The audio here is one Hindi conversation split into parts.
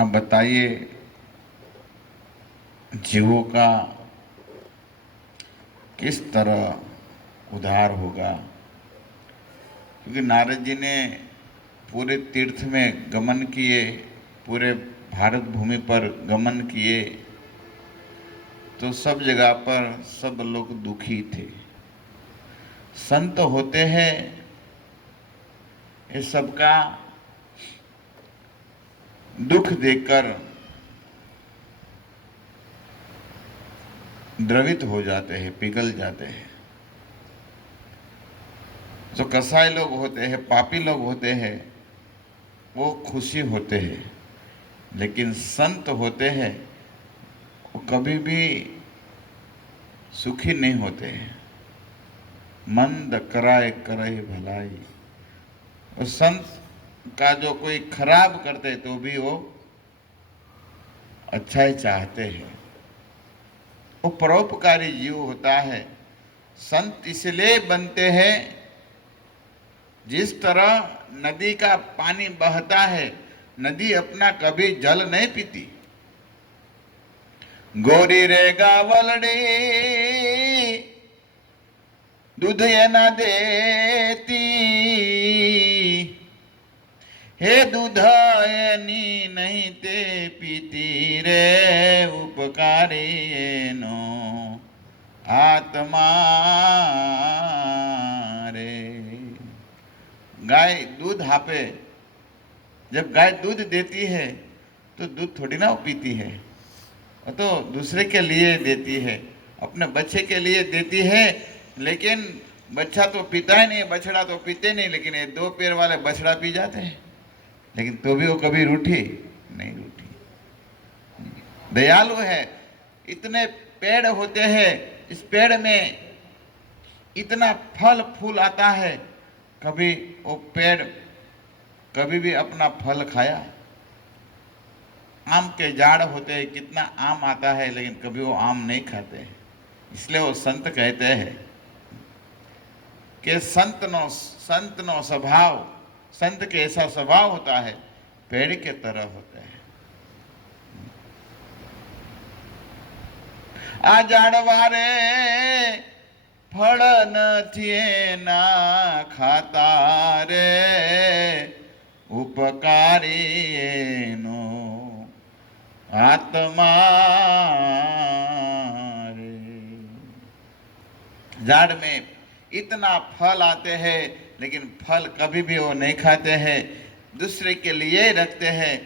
अब बताइए जीवों का किस तरह उद्धार होगा। क्योंकि नारद जी ने पूरे तीर्थ में गमन किए, पूरे भारत भूमि पर गमन किए, तो सब जगह पर सब लोग दुखी थे। संत होते हैं ये सबका दुख देखकर द्रवित हो जाते हैं, पिघल जाते हैं। जो कसाई लोग होते हैं, पापी लोग होते हैं, वो खुशी होते हैं, लेकिन संत होते हैं वो कभी भी सुखी नहीं होते हैं। मंद कराए करे भलाई। और संत का जो कोई खराब करते तो भी वो अच्छा ही चाहते हैं। वो परोपकारी जीव होता है। संत इसलिए बनते हैं, जिस तरह नदी का पानी बहता है, नदी अपना कभी जल नहीं पीती। गोरी रे गावलड़ी दूध ये न देती, हे दूधयनी नहीं ते पीती रे उपकारी नो आत्मा रे। गाय दूध हापे, जब गाय दूध देती है तो दूध थोड़ी ना वो पीती है, वो तो दूसरे के लिए देती है, अपने बच्चे के लिए देती है। लेकिन बच्चा तो पीता ही नहीं, बछड़ा तो पीते नहीं, लेकिन ये दो पैर वाले बछड़ा पी जाते हैं। लेकिन तो भी वो कभी रूठी नहीं, रूठी। दयालु है। इतने पेड़ होते हैं, इस पेड़ में इतना फल फूल आता है, कभी वो पेड़ कभी भी अपना फल खाया। आम के झाड़ होते हैं, कितना आम आता है, लेकिन कभी वो आम नहीं खाते हैं। इसलिए वो संत कहते हैं कि संत नो स्वभाव, संत के ऐसा स्वभाव होता है, पेड़ के तरह होता है। आ जाड़वारे फल नथिए ना खाता रे उपकारी नो आत्मा रे। झाड़ में इतना फल आते हैं, लेकिन फल कभी भी वो नहीं खाते हैं, दूसरे के लिए रखते हैं।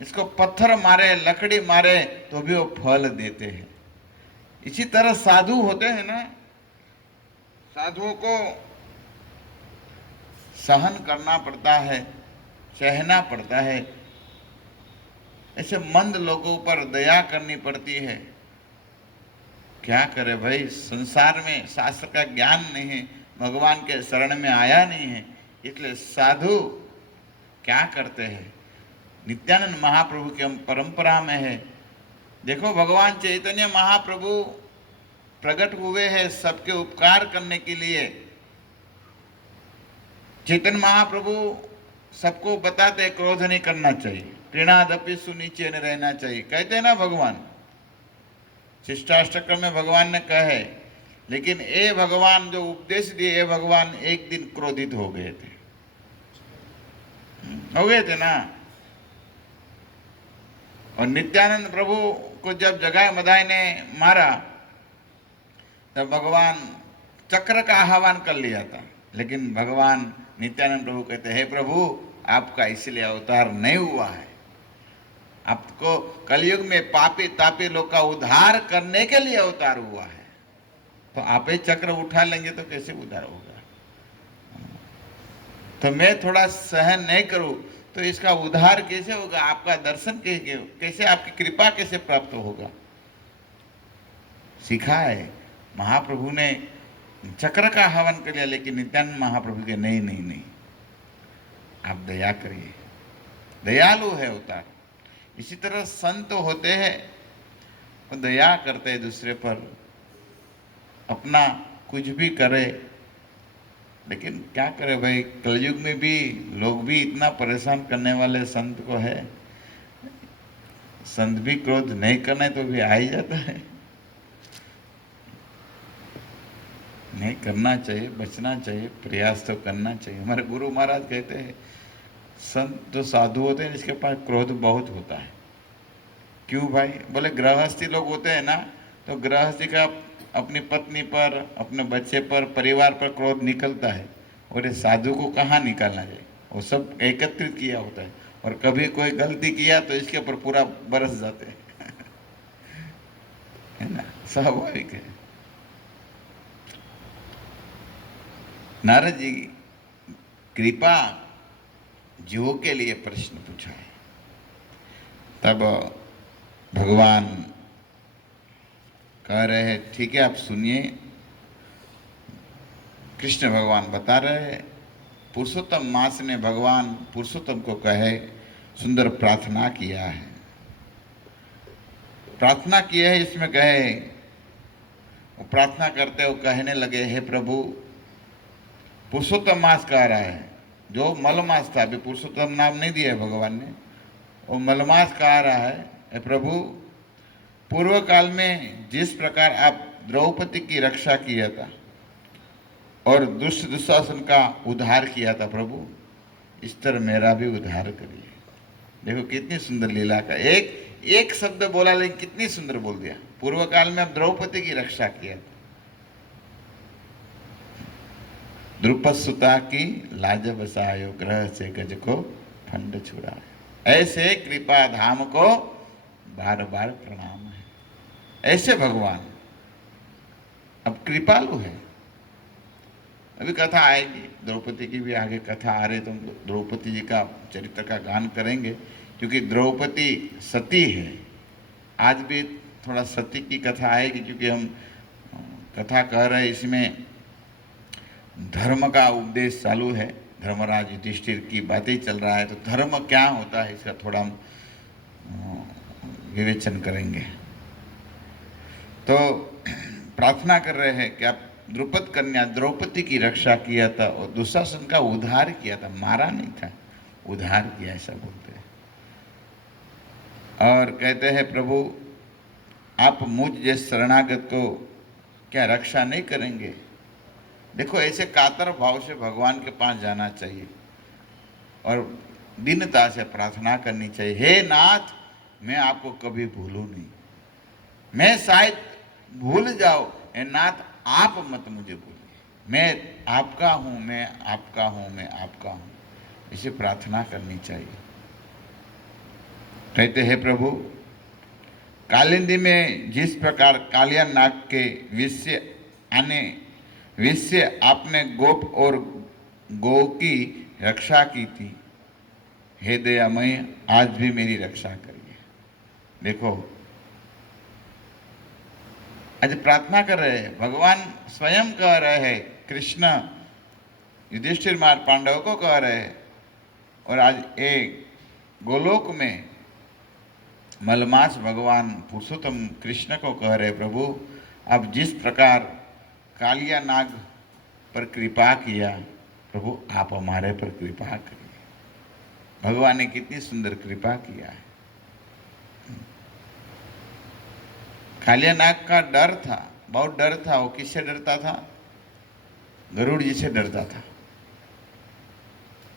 इसको पत्थर मारे, लकड़ी मारे, तो भी वो फल देते हैं। इसी तरह साधु होते हैं ना, साधुओं को सहन करना पड़ता है, सहना पड़ता है। ऐसे मंद लोगों पर दया करनी पड़ती है। क्या करे भाई, संसार में शास्त्र का ज्ञान नहीं है, भगवान के शरण में आया नहीं है, इसलिए साधु क्या करते हैं। नित्यानंद महाप्रभु की परंपरा में है। देखो, भगवान चैतन्य महाप्रभु प्रकट हुए हैं सबके उपकार करने के लिए। चैतन्य महाप्रभु सबको बताते क्रोध नहीं करना चाहिए, प्रीणादपि सुनीचे न रहना चाहिए, कहते हैं ना भगवान। शिष्टाष्टक में भगवान ने कहे, लेकिन ये भगवान जो उपदेश दिए, ये भगवान एक दिन क्रोधित हो गए थे ना। और नित्यानंद प्रभु को जब जगाए मदाई ने मारा, तब भगवान चक्र का आह्वान कर लिया था। लेकिन भगवान नित्यानंद प्रभु कहते हैं, प्रभु आपका इसलिए अवतार नहीं हुआ है, आपको कलयुग में पापी तापी लोग का उद्धार करने के लिए अवतार हुआ है। तो आप ही चक्र उठा लेंगे तो कैसे उद्धार होगा। तो मैं थोड़ा सहन नहीं करूं तो इसका उद्धार कैसे होगा, आपका दर्शन कैसे, आपकी कृपा कैसे प्राप्त होगा। सिखा है महाप्रभु ने, चक्र का हवन कर लिया, लेकिन नित्यानंद महाप्रभु के नहीं नहीं नहीं, आप दया करिए। दयालु है अवतार। इसी तरह संत होते हैं, वो दया करते हैं दूसरे पर, अपना कुछ भी करे। लेकिन क्या करे भाई, कलयुग में भी लोग भी इतना परेशान करने वाले संत को है। संत भी क्रोध नहीं करना है तो भी आ ही जाता है। नहीं करना चाहिए, बचना चाहिए, प्रयास तो करना चाहिए। हमारे गुरु महाराज कहते हैं संत जो साधु होते हैं जिसके पास क्रोध बहुत होता है। क्यों भाई? बोले गृहस्थी लोग होते हैं ना, तो गृहस्थी का अपनी पत्नी पर, अपने बच्चे पर, परिवार पर क्रोध निकलता है, और ये साधु को कहाँ निकालना चाहिए? वो सब एकत्रित किया होता है, और कभी कोई गलती किया तो इसके ऊपर पूरा बरस जाते हैं। है ना, स्वाभाविक है। नारद जी कृपा जीवों के लिए प्रश्न पूछा है। तब भगवान कह रहे हैं, ठीक है आप सुनिए। कृष्ण भगवान बता रहे हैं, पुरुषोत्तम मास ने भगवान पुरुषोत्तम को कहे सुंदर प्रार्थना किया है। प्रार्थना किया है इसमें कहे, वो प्रार्थना करते हो कहने लगे, हे प्रभु, पुरुषोत्तम मास कह रहा है, जो मलमास था, अभी पुरुषोत्तम नाम नहीं दिया है भगवान ने, वो मलमास कह रहा है, हे प्रभु, पूर्व काल में जिस प्रकार आप द्रौपदी की रक्षा किया था और दुष्ट दुशासन का उद्धार किया था प्रभु, इस तरह मेरा भी उद्धार करिए। देखो कितनी सुंदर लीला का एक शब्द बोला, लेकिन कितनी सुंदर बोल दिया। पूर्व काल में आप द्रौपदी की रक्षा किया था, द्रुपद सुता की लाज बसायो, ग्रह से गज को फंड छुड़ाए, ऐसे कृपा धाम को बार बार प्रणाम है। ऐसे भगवान अब कृपालु है। अभी कथा आएगी द्रौपदी की भी, आगे कथा आ रही तो हम द्रौपदी जी का चरित्र का गान करेंगे, क्योंकि द्रौपदी सती है। आज भी थोड़ा सती की कथा आएगी, क्योंकि हम कथा कह रहे हैं, इसमें धर्म का उपदेश चालू है, धर्मराज युधिष्ठिर की बातें चल रहा है, तो धर्म क्या होता है इसका थोड़ा हम विवेचन करेंगे। तो प्रार्थना कर रहे हैं कि आप द्रुपद कन्या द्रौपदी की रक्षा किया था और दुशासन का उद्धार किया था, मारा नहीं था, उद्धार किया, ऐसा बोलते हैं। और कहते हैं, प्रभु आप मुझ जैसे शरणागत को क्या रक्षा नहीं करेंगे? देखो ऐसे कातर भाव से भगवान के पास जाना चाहिए और दीनता से प्रार्थना करनी चाहिए, हे नाथ मैं आपको कभी भूलूं नहीं, मैं शायद भूल जाओ, हे नाथ आप मत मुझे भूलिए, मैं आपका हूँ, मैं आपका हूँ, मैं आपका हूँ, इसे प्रार्थना करनी चाहिए। कहते हैं, प्रभु कालिंदी में जिस प्रकार कालिया नाग के विष से आपने गोप और गौ की रक्षा की थी, हे दयामय आज भी मेरी रक्षा करिए। देखो आज प्रार्थना कर रहे हैं, भगवान स्वयं कह रहे हैं, कृष्ण युधिष्ठिर मार पांडव को कह रहे हैं, और आज एक गोलोक में मलमास भगवान पुरुषोत्तम कृष्ण को कह रहे, प्रभु आप जिस प्रकार कालिया नाग पर कृपा किया, प्रभु आप हमारे पर कृपा करिए। भगवान ने कितनी सुंदर कृपा किया है। कालिया नाग का डर था, बहुत डर था। वो किससे डरता था? गरुड़ जी से डरता था।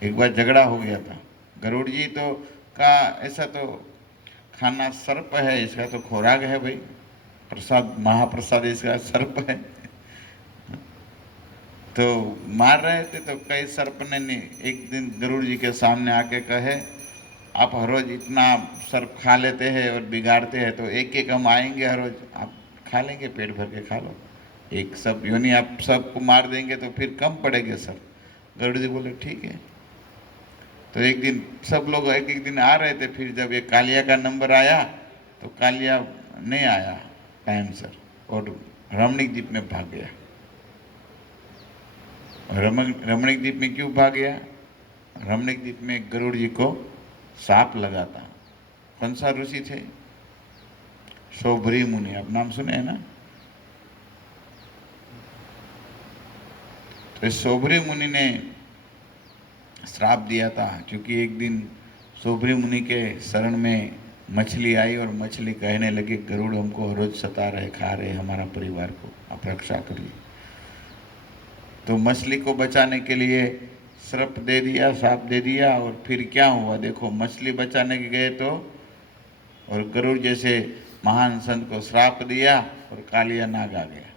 एक बार झगड़ा हो गया था, गरुड़ जी तो का ऐसा तो खाना सर्प है, इसका तो खुराक है भाई, प्रसाद महाप्रसाद इसका सर्प है। तो मार रहे थे, तो कई सर्प ने एक दिन गरुड़ जी के सामने आके कहे, आप हर रोज इतना सर्प खा लेते हैं और बिगाड़ते हैं, तो एक एक हम आएंगे हर रोज, आप खा लेंगे, पेट भर के खा लो, एक सब यूनी आप सबको मार देंगे तो फिर कम पड़ेंगे सर। गरुड़ जी बोले ठीक है। तो एक दिन सब लोग एक एक दिन आ रहे थे, फिर जब ये कालिया का नंबर आया तो कालिया नहीं आया टाइम सर, और रमणीक द्वीप में भाग गया। रमणीक द्वीप में क्यों भाग गया? रमणीक द्वीप में गरुड़ जी को सांप लगा था। कौन सा ऋषि थे? शौभरी मुनि, आप नाम सुने हैं ना? तो शौभरी मुनि ने श्राप दिया था, क्योंकि एक दिन शौभरी मुनि के शरण में मछली आई और मछली कहने लगी, गरुड़ हमको हर रोज सता रहे, खा रहे हमारा परिवार को, आप रक्षा करिए। तो मछली को बचाने के लिए सर्प दे दिया, सांप दे दिया, और फिर क्या हुआ देखो, मछली बचाने के गए तो और गरुड़ जैसे महान संत को श्राप दिया और कालिया नाग आ गया।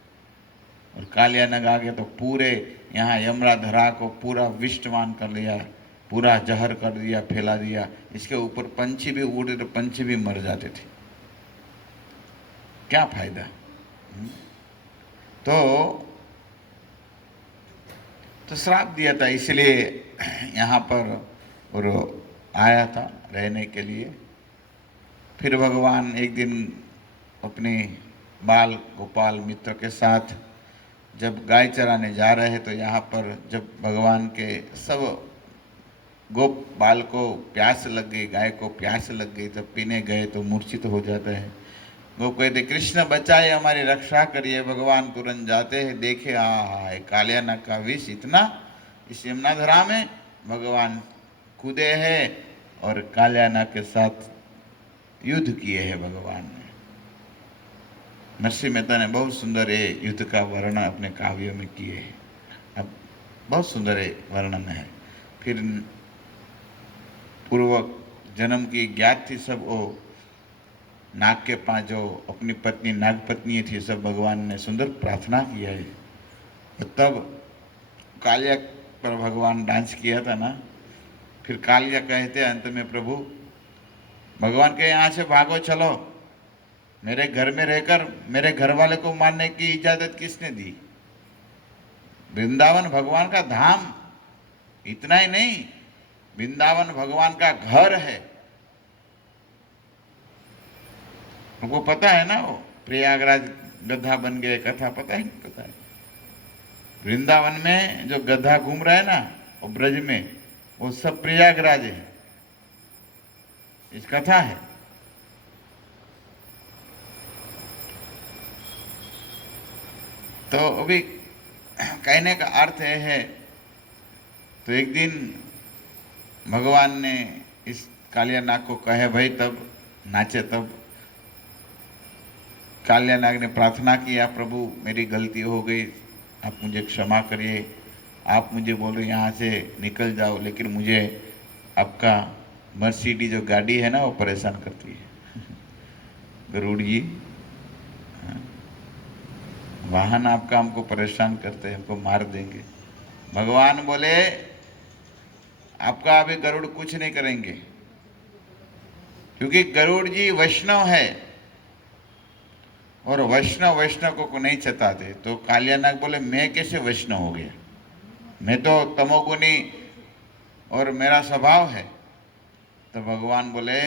और कालिया नाग आ गया तो पूरे यहाँ यमराधरा को पूरा विष्टवान कर लिया, पूरा जहर कर दिया, फैला दिया। इसके ऊपर पंछी भी उड़े तो पंछी भी मर जाते थे, क्या फायदा। तो श्राप दिया था, इसलिए यहाँ पर और आया था रहने के लिए। फिर भगवान एक दिन अपने बाल गोपाल मित्र के साथ जब गाय चराने जा रहे हैं, तो यहाँ पर जब भगवान के सब गोप बाल को प्यास लग गई, गाय को प्यास लग गई, जब पीने गए तो मूर्छित हो जाते हैं। वो कहते, कृष्ण बचाए, हमारी रक्षा करिए। भगवान तुरंत जाते हैं, देखे कालिया नाग का विष इतना इस यमुनाधरा में। भगवान कूदे हैं और कालिया नाग के साथ युद्ध किए हैं भगवान ने। नरसिंह मेहता ने बहुत सुंदर ये युद्ध का वर्णन अपने काव्यों में किए हैं। अब बहुत सुंदर ये वर्णन है। फिर पूर्व जन्म की ज्ञात थी सब, वो नाग के पास जो अपनी पत्नी नाग पत्नी थी, सब भगवान ने सुंदर प्रार्थना किया है। और तब कालिया पर भगवान डांस किया था ना। फिर कालिया कहते अंत में, प्रभु भगवान के यहाँ से भागो, चलो, मेरे घर में रहकर मेरे घर वाले को मारने की इजाजत किसने दी। वृंदावन भगवान का धाम, इतना ही नहीं, वृंदावन भगवान का घर है। उनको पता है ना, वो प्रयागराज गधा बन गए, कथा पता है, नहीं पता है। वृंदावन में जो गधा घूम रहा है ना, वो ब्रज में, वो सब प्रयागराज है, इस कथा है। तो अभी कहने का अर्थ है, तो एक दिन भगवान ने इस कालिया नाग को कहे भाई, तब नाचे। तब कालिया नाग ने प्रार्थना किया, प्रभु मेरी गलती हो गई, आप मुझे क्षमा करिए, आप मुझे बोलो यहाँ से निकल जाओ, लेकिन मुझे आपका मर्सिडीज जो गाड़ी है ना, वो परेशान करती है। गरुड़ जी, वाहन आपका हमको परेशान करते हैं, हमको मार देंगे। भगवान बोले, आपका अभी गरुड़ कुछ नहीं करेंगे, क्योंकि गरुड़ जी वैष्णव है और वैष्णव को नहीं चताते। तो कालिया नाग बोले, मैं कैसे वैष्णव हो गया, मैं तो तमोगुनी और मेरा स्वभाव है। तो भगवान बोले,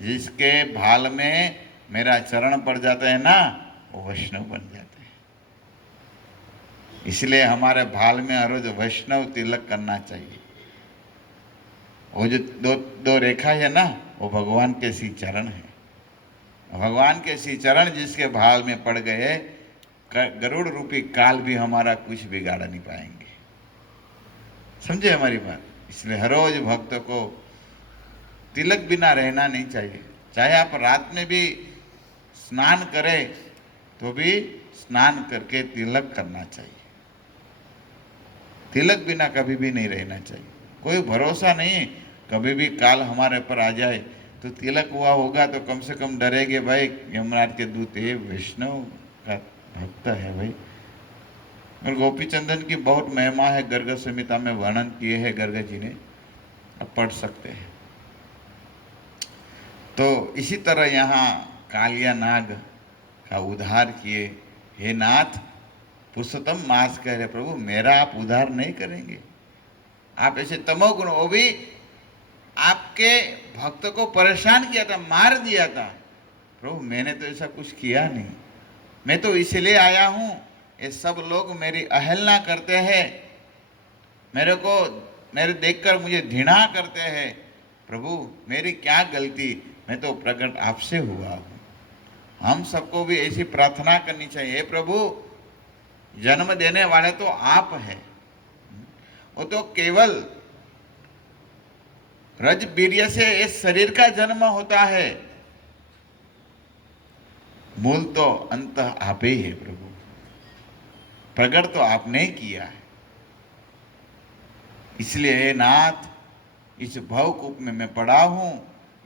जिसके भाल में मेरा चरण पड़ जाता है ना, वो वैष्णव बन जाते हैं। इसलिए हमारे भाल में हर रोज वैष्णव तिलक करना चाहिए। वो जो दो रेखा है ना, वो भगवान के सी चरण है। भगवान के सी चरण जिसके भाल में पड़ गए, गरुड़ रूपी काल भी हमारा कुछ बिगाड़ नहीं पाएंगे। समझे हमारी बात। इसलिए हर रोज भक्त को तिलक बिना रहना नहीं चाहिए। चाहे आप रात में भी स्नान करें तो भी स्नान करके तिलक करना चाहिए। तिलक बिना कभी भी नहीं रहना चाहिए। कोई भरोसा नहीं, कभी भी काल हमारे पर आ जाए। तो तिलक हुआ होगा तो कम से कम डरेंगे, भाई यमराज के दूत ये वैष्णव का भक्त है भाई। और गोपी चंदन की बहुत महिमा है, गर्ग संहिता में वर्णन किए हैं गर्ग जी ने, आप पढ़ सकते हैं। तो इसी तरह यहाँ कालिया नाग का उद्धार किए। हे नाथ, पुरुषोत्तम मास कह रहे, प्रभु मेरा आप उद्धार नहीं करेंगे। आप ऐसे तमोगुण, वो भी आपके भक्त को परेशान किया था, मार दिया था। प्रभु मैंने तो ऐसा कुछ किया नहीं, मैं तो इसलिए आया हूँ, ये सब लोग मेरी अवहेलना करते हैं, मेरे देखकर मुझे घृणा करते हैं। प्रभु मेरी क्या गलती, मैं तो प्रकट आपसे हुआ हूँ। हम सबको भी ऐसी प्रार्थना करनी चाहिए, प्रभु जन्म देने वाले तो आप हैं, वो तो केवल रज वीर्य से इस शरीर का जन्म होता है, मूल तो अंत आप ही है प्रभु, प्रकट तो आपने ही किया है। इसलिए हे नाथ, इस भवकूप में मैं पड़ा हूं,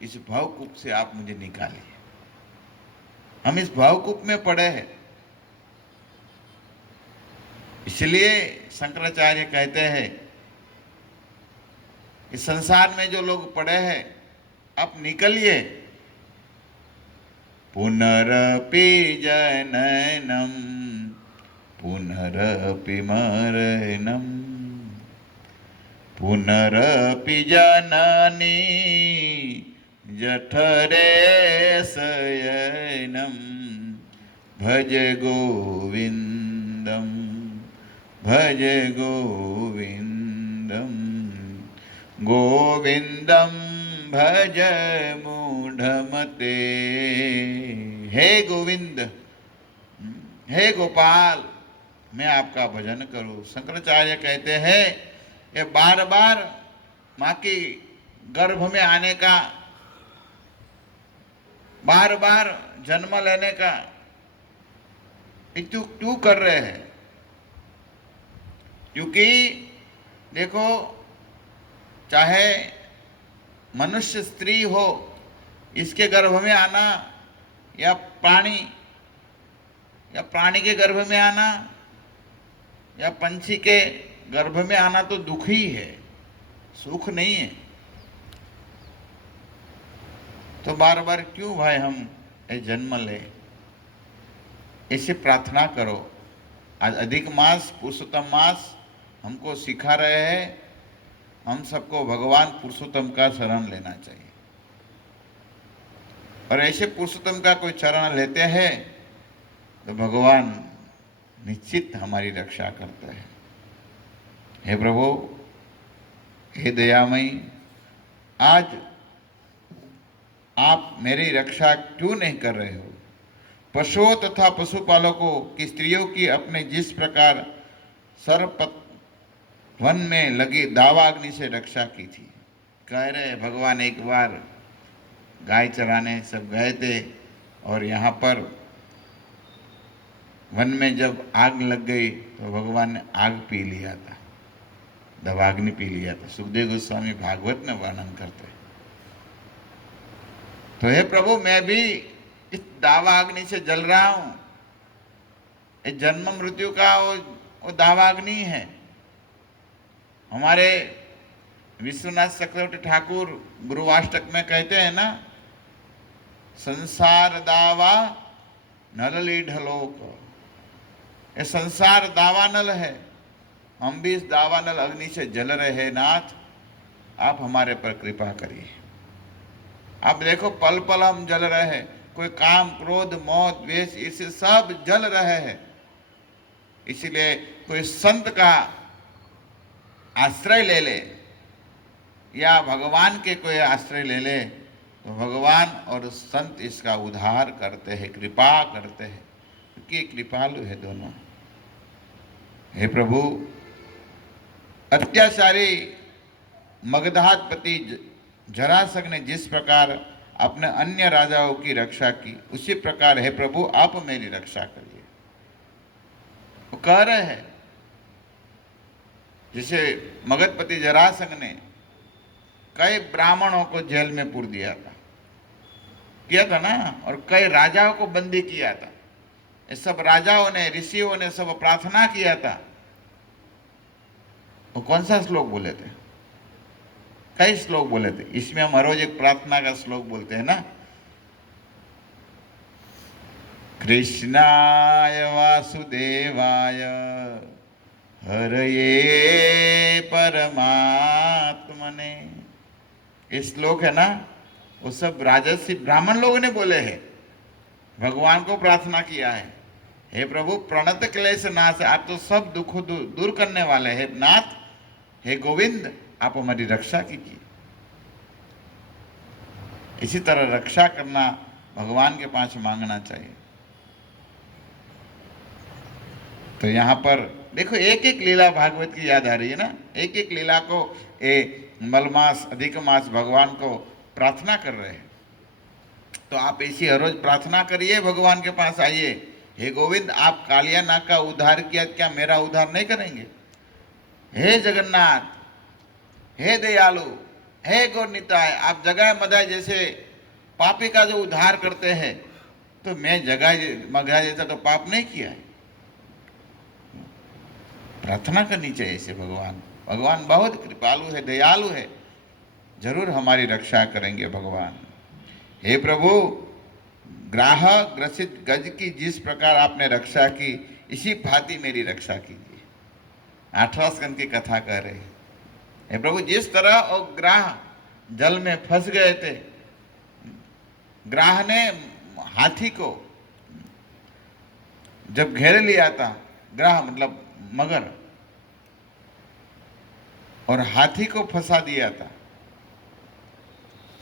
इस भवकूप से आप मुझे निकालिए। हम इस भवकूप में पड़े हैं। इसलिए शंकराचार्य कहते हैं, इस संसार में जो लोग पड़े हैं, आप निकलिए। पुनरपि जननम पुनरपि मरणम पुनरपि जननी जठरे शयनम भज गोविंदम भज गोविंदम गोविंदम भज मूढ़मते। हे गोविंद, हे गोपाल, मैं आपका भजन करूं। शंकराचार्य कहते हैं, ये बार बार माँ की गर्भ में आने का, बार बार जन्म लेने का क्यों क्यों कर रहे हैं? क्योंकि देखो, चाहे मनुष्य स्त्री हो, इसके गर्भ में आना, या प्राणी के गर्भ में आना, या पंछी के गर्भ में आना, तो दुख ही है, सुख नहीं है। तो बार बार क्यों भाई हम ये जन्म ले? ऐसे प्रार्थना करो। आज अधिक मास, पुरुषोत्तम मास हमको सिखा रहे हैं, हम सबको भगवान पुरुषोत्तम का शरण लेना चाहिए। और ऐसे पुरुषोत्तम का कोई शरण लेते हैं तो भगवान निश्चित हमारी रक्षा करते हैं। हे प्रभु, हे दयामयी, आज आप मेरी रक्षा क्यों नहीं कर रहे हो? पशुओं तथा पशुपालकों की, स्त्रियों की अपने जिस प्रकार सर्प वन में लगी दावाग्नि से रक्षा की थी। कह रहे भगवान एक बार गाय चराने सब गए थे, और यहाँ पर वन में जब आग लग गई तो भगवान ने आग पी लिया था, दावाग्नि पी लिया था। सुखदेव गोस्वामी भागवत में वर्णन करते हैं। तो हे प्रभु, मैं भी इस दावाग्नि से जल रहा हूं। इस जन्म मृत्यु का वो दावाग्नि है। हमारे विश्वनाथ चक्रवर्ती ठाकुर गुरुवाष्टक में कहते हैं ना, संसार दावा नल ढलोक। ये संसार दावानल है, हम भी इस दावानल अग्नि से जल रहे हैं। नाथ, आप हमारे पर कृपा करिए। आप देखो, पल पल हम जल रहे हैं। कोई काम, क्रोध, मोह, द्वेष, इससे सब जल रहे हैं। इसलिए कोई संत का आश्रय ले ले, या भगवान के कोई आश्रय ले ले, तो भगवान और संत इसका उद्धार करते हैं, कृपा करते हैं, क्योंकि कृपालु है दोनों। हे प्रभु, अत्याचारी मगधाधिपति जरासंध ने जिस प्रकार अपने अन्य राजाओं की रक्षा की, उसी प्रकार हे प्रभु आप मेरी रक्षा करिए। वो कह रहे हैं, जैसे मगधपति जरासंध ने कई ब्राह्मणों को जेल में पूर दिया था ना, और कई राजाओं को बंदी किया था। ये सब राजाओं ने, ऋषियों ने सब प्रार्थना किया था। वो कौन सा श्लोक बोले थे? कई श्लोक बोले थे। इसमें हम हर रोज एक प्रार्थना का श्लोक बोलते हैं ना, कृष्णाय वासुदेवाय हरये परमात्मने। ये श्लोक है ना, वो सब राजसी ब्राह्मण लोगों ने बोले हैं, भगवान को प्रार्थना किया है। हे प्रभु, प्रणत क्लेश नाश, आप तो सब दुख दूर करने वाले हैं नाथ। हे गोविंद, आप हमारी रक्षा कीजिए। इसी तरह रक्षा करना भगवान के पास मांगना चाहिए। तो यहाँ पर देखो, एक एक लीला भागवत की याद आ रही है ना। एक एक लीला को मलमास, अधिक मास भगवान को प्रार्थना कर रहे हैं। तो आप ऐसी हर रोज प्रार्थना करिए, भगवान के पास आइए, हे गोविंद आप कालिया नाग का उद्धार किया, क्या मेरा उद्धार नहीं करेंगे? हे जगन्नाथ, हे दयालु, हे गौरनिताय, आप जगाए मदाय जैसे पापी का जो उद्धार करते हैं, तो मैं जगाए मगाए जैसा तो पाप नहीं किया है। प्रार्थना करनी चाहिए ऐसे भगवान। भगवान बहुत कृपालु है, दयालु है, जरूर हमारी रक्षा करेंगे भगवान। हे प्रभु, ग्राह ग्रसित गज की जिस प्रकार आपने रक्षा की, इसी भांति मेरी रक्षा कीजिए। 8वां स्कंद की कथा कह रहे हैं। हे प्रभु, जिस तरह वो ग्राह जल में फंस गए थे, ग्राह ने हाथी को जब घेर लिया था, ग्राह मतलब मगर, और हाथी को फंसा दिया था,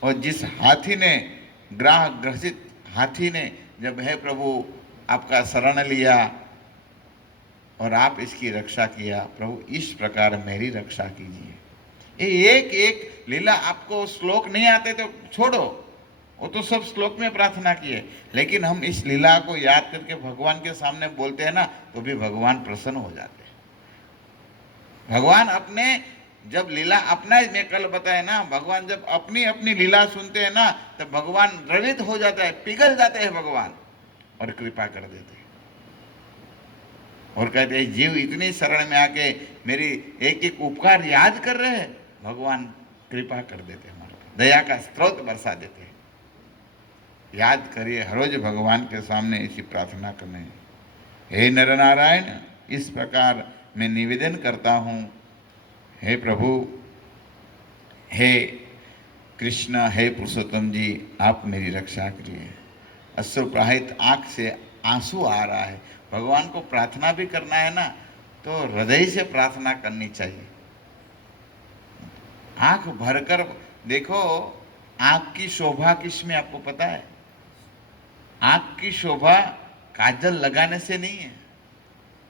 और जिस हाथी ने, ग्राह ग्रसित हाथी ने जब हे प्रभु आपका शरण लिया और आप इसकी रक्षा किया, प्रभु इस प्रकार मेरी रक्षा कीजिए। ये एक एक लीला, आपको श्लोक नहीं आते तो छोड़ो, वो तो सब श्लोक में प्रार्थना की है, लेकिन हम इस लीला को याद करके भगवान के सामने बोलते हैं ना, तो भी भगवान प्रसन्न हो जाते हैं। भगवान अपने जब लीला अपना, मैं कल बताया ना, भगवान जब अपनी अपनी लीला सुनते हैं ना, तो भगवान द्रवित हो जाता है, पिघल जाते हैं भगवान, और कृपा कर देते हैं और कहते हैं जीव इतनी शरण में आके मेरी एक एक उपकार याद कर रहे हैं, भगवान कृपा कर देते हैं, हमारे दया का स्रोत बरसा देते हैं। याद करिए, हर रोज भगवान के सामने ऐसी प्रार्थना करने। हे नर नारायण, इस प्रकार मैं निवेदन करता हूँ, हे प्रभु, हे कृष्ण, हे पुरुषोत्तम जी, आप मेरी रक्षा करिए। अश्रुप्रवाहित आँख से आंसू आ रहा है, भगवान को प्रार्थना भी करना है ना, तो हृदय से प्रार्थना करनी चाहिए। आँख भरकर देखो, आँख की शोभा किसमें आपको पता है? आँख की शोभा काजल लगाने से नहीं है,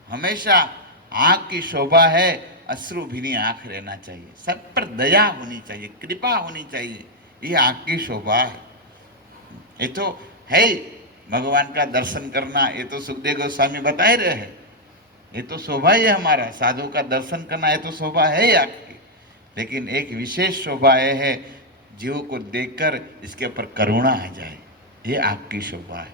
हमेशा आँख की शोभा है अश्रु भीनी आँख रहना चाहिए, सब पर दया होनी चाहिए, कृपा होनी चाहिए, ये आँख की शोभा है। ये तो है भगवान का दर्शन करना, ये तो सुखदेव गोस्वामी बता ही रहे हैं, ये तो शोभा ही है हमारा, साधु का दर्शन करना, ये तो शोभा है ही आँख की। लेकिन एक विशेष शोभा यह है, जीव को देखकर इसके ऊपर करुणा आ जाए, ये आँख की शोभा है।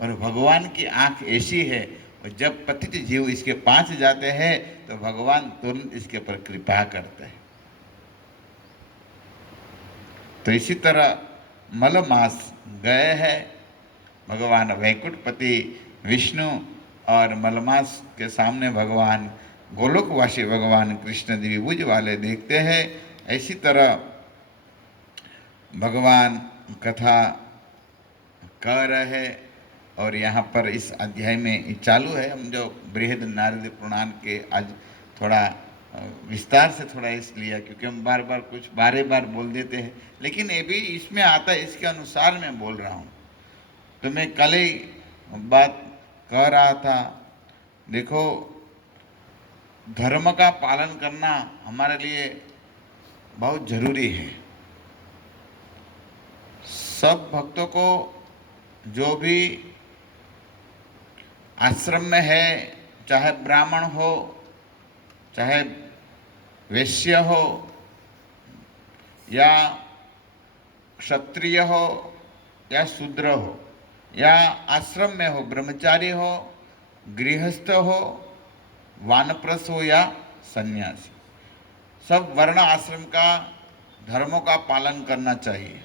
और भगवान की आँख ऐसी है, और जब पतित जीव इसके पास जाते हैं तो भगवान तुरंत इसके ऊपर कृपा करते हैं। तो इसी तरह मलमास गए हैं भगवान वैकुंठपति विष्णु, और मलमास के सामने भगवान गोलोकवासी भगवान कृष्ण द्विभुज वाले देखते हैं। ऐसी तरह भगवान कथा कह रहे हैं, और यहाँ पर इस अध्याय में चालू है। हम जो बृहद नारद पुराण के आज थोड़ा विस्तार से थोड़ा इसलिए, क्योंकि हम बार बार कुछ बारे बार बोल देते हैं, लेकिन ये भी इसमें आता है, इसके अनुसार मैं बोल रहा हूँ। तो मैं कल ही बात कह रहा था, देखो धर्म का पालन करना हमारे लिए बहुत जरूरी है। सब भक्तों को, जो भी आश्रम में है, चाहे ब्राह्मण हो, चाहे वैश्य हो, या क्षत्रिय हो, या शूद्र हो, या आश्रम में हो, ब्रह्मचारी हो, गृहस्थ हो, वानप्रस्थ हो या सन्यासी, सब वर्ण आश्रम का धर्मों का पालन करना चाहिए।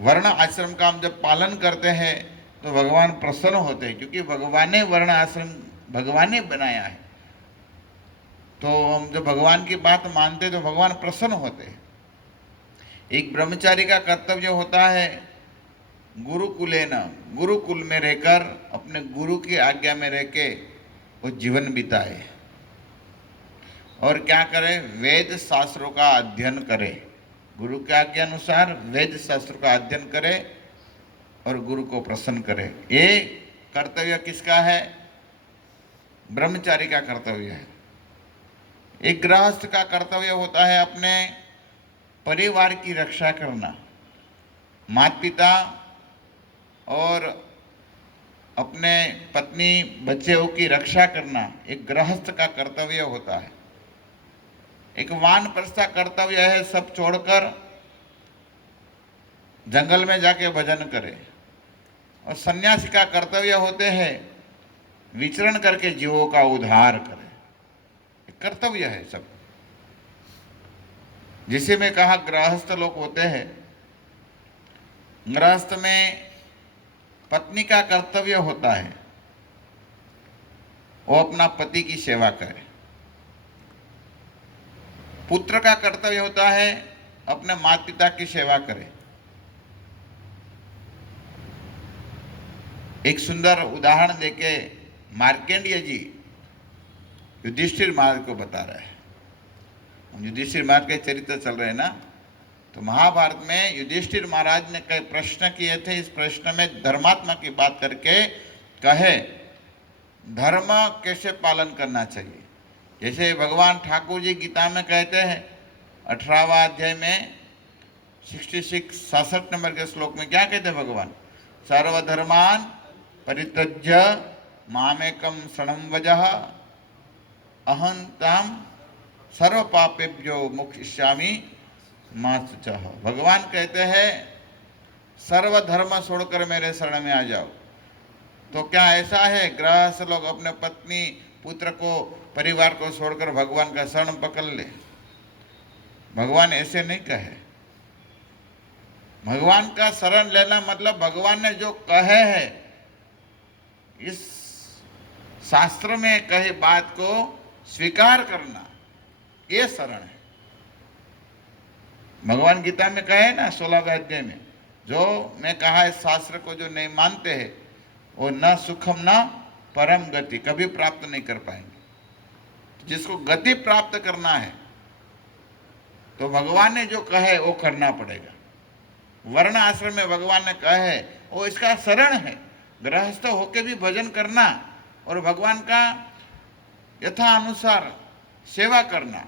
वर्ण आश्रम का हम जब पालन करते हैं तो भगवान प्रसन्न होते हैं, क्योंकि भगवान ने वर्ण आश्रम भगवान ने बनाया है। तो हम जब भगवान की बात मानते तो भगवान प्रसन्न होते हैं। एक ब्रह्मचारी का कर्तव्य होता है गुरुकुलेन, गुरुकुल में रहकर अपने गुरु की आज्ञा में रह के वो जीवन बिताए, और क्या करे, वेद शास्त्रों का अध्ययन करे, गुरु के आज्ञा अनुसार वेद शास्त्र का अध्ययन करे और गुरु को प्रसन्न करे। ये कर्तव्य किसका है? ब्रह्मचारी का कर्तव्य है। एक गृहस्थ का कर्तव्य होता है अपने परिवार की रक्षा करना, माता पिता और अपने पत्नी बच्चों की रक्षा करना एक गृहस्थ का कर्तव्य होता है। एक वानप्रस्थ का कर्तव्य है सब छोड़कर जंगल में जाके भजन करे, और सन्यासी का कर्तव्य होते हैं विचरण करके जीवों का उद्धार करे। एक कर्तव्य है सब। जिसे में कहा गृहस्थ लोग होते हैं, गृहस्थ में पत्नी का कर्तव्य होता है वो अपना पति की सेवा करे, पुत्र का कर्तव्य होता है अपने माता पिता की सेवा करे। एक सुंदर उदाहरण देके मार्कंडेय जी युधिष्ठिर महाराज को बता रहे हैं। युधिष्ठिर महाराज के चरित्र चल रहे हैं ना, तो महाभारत में युधिष्ठिर महाराज ने कई प्रश्न किए थे। इस प्रश्न में धर्मात्मा की बात करके कहे धर्म कैसे पालन करना चाहिए। जैसे भगवान ठाकुर जी गीता में कहते हैं 18वां अध्याय में 66 नंबर के श्लोक में क्या कहते हैं भगवान, सर्वधर्मान परित्यज्य मामेकम शरणं व्रज अहं तां सर्व पापेभ्यो मोक्षयिष्यामि मा शुचः। भगवान कहते हैं सर्वधर्म छोड़कर मेरे शरण में आ जाओ। तो क्या ऐसा है गृहस्थ लोग अपने पत्नी पुत्र को परिवार को छोड़कर भगवान का शरण पकड़ ले? भगवान ऐसे नहीं कहे। भगवान का शरण लेना मतलब भगवान ने जो कहे है, इस शास्त्र में कहे बात को स्वीकार करना, ये शरण है। भगवान गीता में कहे ना 16वें अध्याय में, जो मैं कहा इस शास्त्र को जो नहीं मानते हैं वो न सुखम न परम गति कभी प्राप्त नहीं कर पाएंगे। जिसको गति प्राप्त करना है तो भगवान ने जो कहे वो करना पड़ेगा। वर्ण आश्रम में भगवान ने कहे वो इसका शरण है। गृहस्थ होके भी भजन करना और भगवान का यथानुसार सेवा करना।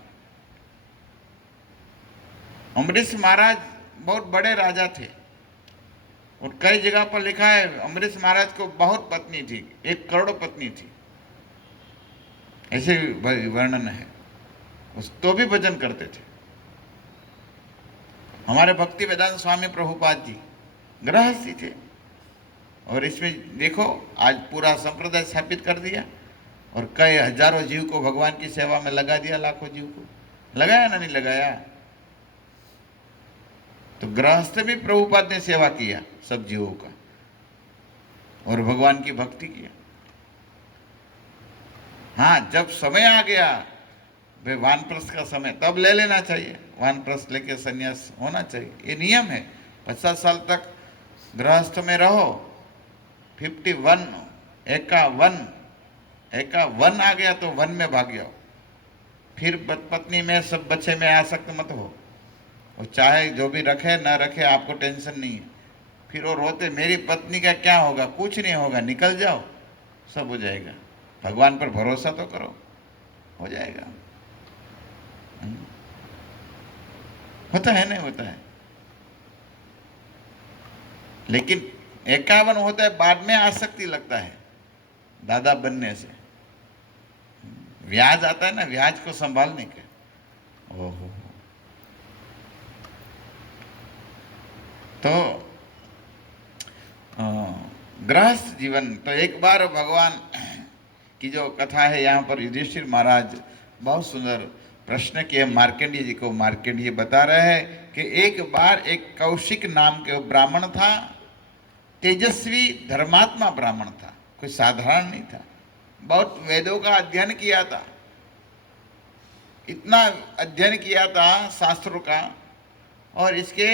अम्बरीश महाराज बहुत बड़े राजा थे और कई जगह पर लिखा है अम्बरीश महाराज को बहुत पत्नी थी, 1 करोड़ पत्नी थी, ऐसे वर्णन है। तो भी भजन करते थे। हमारे भक्ति वेदांत स्वामी प्रभुपाद जी गृहस्थी थे और इसमें देखो आज पूरा संप्रदाय स्थापित कर दिया और कई हजारों जीव को भगवान की सेवा में लगा दिया, लाखों जीव को लगाया ना, नहीं लगाया? तो गृहस्थ भी प्रभुपाद ने सेवा किया सब जीवों का और भगवान की भक्ति किया। हाँ, जब समय आ गया भाई वानप्रस्थ का समय, तब ले लेना चाहिए। वानप्रस्थ लेके संन्यास होना चाहिए, ये नियम है। 50 साल तक गृहस्थ में रहो, 51 51 आ गया तो वन में भाग जाओ। फिर पत्नी में सब बच्चे में आसक्त मत हो। और चाहे जो भी रखे ना रखे आपको टेंशन नहीं है। फिर वो रोते मेरी पत्नी का क्या होगा, कुछ नहीं होगा, निकल जाओ, सब हो जाएगा। भगवान पर भरोसा तो करो, हो जाएगा। होता है नहीं होता है, लेकिन 51 होता है बाद में आसक्ति लगता है दादा बनने से। व्याज आता है ना, व्याज को संभालने के। ओहो, तो गृहस्थ जीवन तो एक बार भगवान की जो कथा है यहाँ पर युधिष्ठिर महाराज बहुत सुंदर प्रश्न किए मार्कंडेय जी को। मार्कंडेय बता रहे हैं कि एक बार एक कौशिक नाम के ब्राह्मण था, तेजस्वी धर्मात्मा ब्राह्मण था, कोई साधारण नहीं था। बहुत वेदों का अध्ययन किया था, इतना अध्ययन किया था शास्त्रों का, और इसके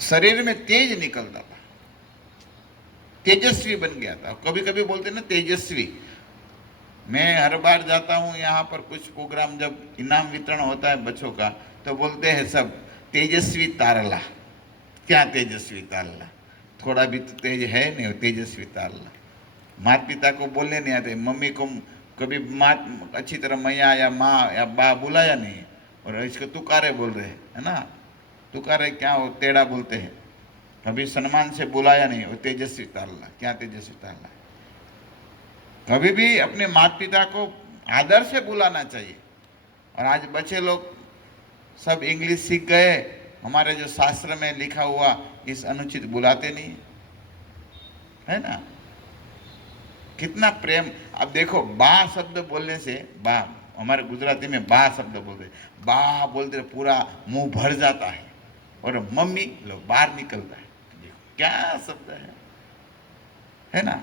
शरीर में तेज निकलता था, तेजस्वी बन गया था। कभी कभी बोलते ना तेजस्वी। मैं हर बार जाता हूँ यहाँ पर कुछ प्रोग्राम, जब इनाम वितरण होता है बच्चों का, तो बोलते हैं सब तेजस्वी तारला। क्या तेजस्वी तारला? थोड़ा भी तो तेज है नहीं, तेजस्वी तारला। माता पिता को बोलने नहीं आते, मम्मी को कभी माँ अच्छी तरह मैया या माँ या बा बुलाया नहीं, और इसको तुकारे बोल रहे हैं, है ना। तुकारे क्या वो टेढ़ा बोलते हैं, कभी सम्मान से बुलाया नहीं, वो तेजस्वी तारला, क्या तेजस्वी तारला। कभी भी अपने माता पिता को आदर से बुलाना चाहिए। और आज बच्चे लोग सब इंग्लिश सीख गए, हमारे जो शास्त्र में लिखा हुआ इस अनुचित बुलाते नहीं है ना। कितना प्रेम। अब देखो बा शब्द बोलने से, बा हमारे गुजराती में बा शब्द बोलते, बा बोलते पूरा मुंह भर जाता है, और मम्मी लो बाहर निकलता है। देखो क्या शब्द है ना।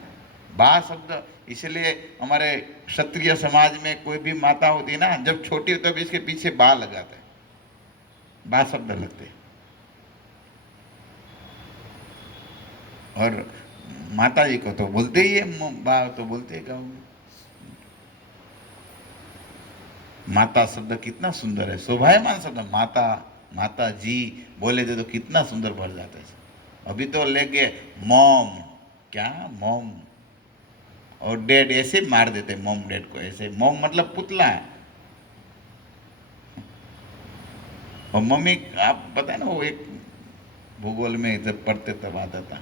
बा शब्द इसलिए हमारे क्षत्रिय समाज में कोई भी माता होती है ना, जब छोटी हो तब इसके पीछे बा लगाता है, बा शब्द लगते हैं। और माता जी को तो बोलते ही है, बा तो बोलते हैं गाँव में। माता शब्द कितना सुंदर है, शोभायमान शब्द। माता, माता जी बोले थे तो कितना सुंदर भर जाता है। अभी तो लेके मॉम, क्या मॉम, और डैड ऐसे मार देते मॉम डैड को, ऐसे। मॉम मतलब पुतला है, और मम्मी आप पता है ना, वो एक भूगोल में इधर पढ़ते तब आता था।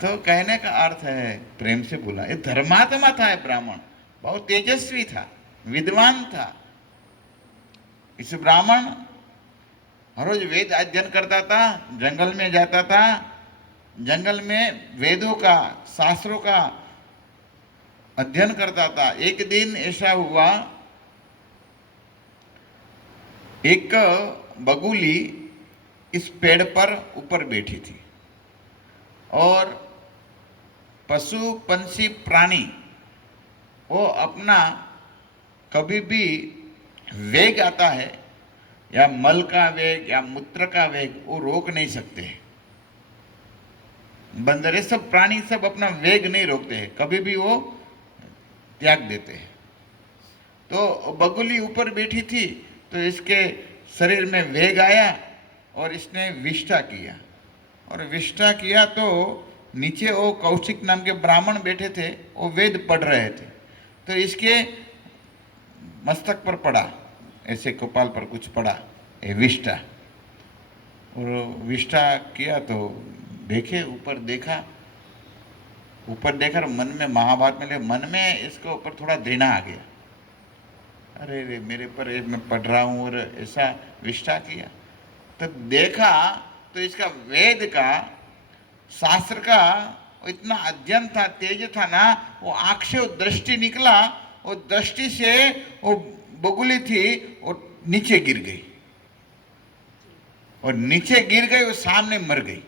तो कहने का अर्थ है प्रेम से बोला। ये धर्मात्मा था, ब्राह्मण बहुत तेजस्वी था, विद्वान था। इस ब्राह्मण हर रोज वेद अध्ययन करता था, जंगल में जाता था, जंगल में वेदों का, शास्त्रों का अध्ययन करता था। एक दिन ऐसा हुआ, एक बगुली इस पेड़ पर ऊपर बैठी थी, और पशु पंछी प्राणी वो अपना कभी भी वेग आता है, या मल का वेग या मूत्र का वेग, वो रोक नहीं सकते हैं। बंदर सब प्राणी सब अपना वेग नहीं रोकते हैं, कभी भी वो त्याग देते हैं। तो बगुली ऊपर बैठी थी, तो इसके शरीर में वेग आया और इसने विष्ठा किया, और विष्ठा किया तो नीचे वो कौशिक नाम के ब्राह्मण बैठे थे, वो वेद पढ़ रहे थे, तो इसके मस्तक पर पड़ा, ऐसे कपाल पर कुछ पड़ा, ये विष्ठा। और विष्ठा किया तो देखे, ऊपर देखा, ऊपर देखा, मन में, महाभारत में मन में इसके ऊपर थोड़ा घृणा आ गया। अरे रे मेरे पर मैं पढ़ रहा हूँ और ऐसा विष्ठा किया। तो देखा तो इसका वेद का, शास्त्र का इतना अध्ययन था, तेज था ना, वो आँख से वो दृष्टि निकला, वो दृष्टि से वो बगुली थी वो नीचे गिर गई, और नीचे गिर गई, वो सामने मर गई।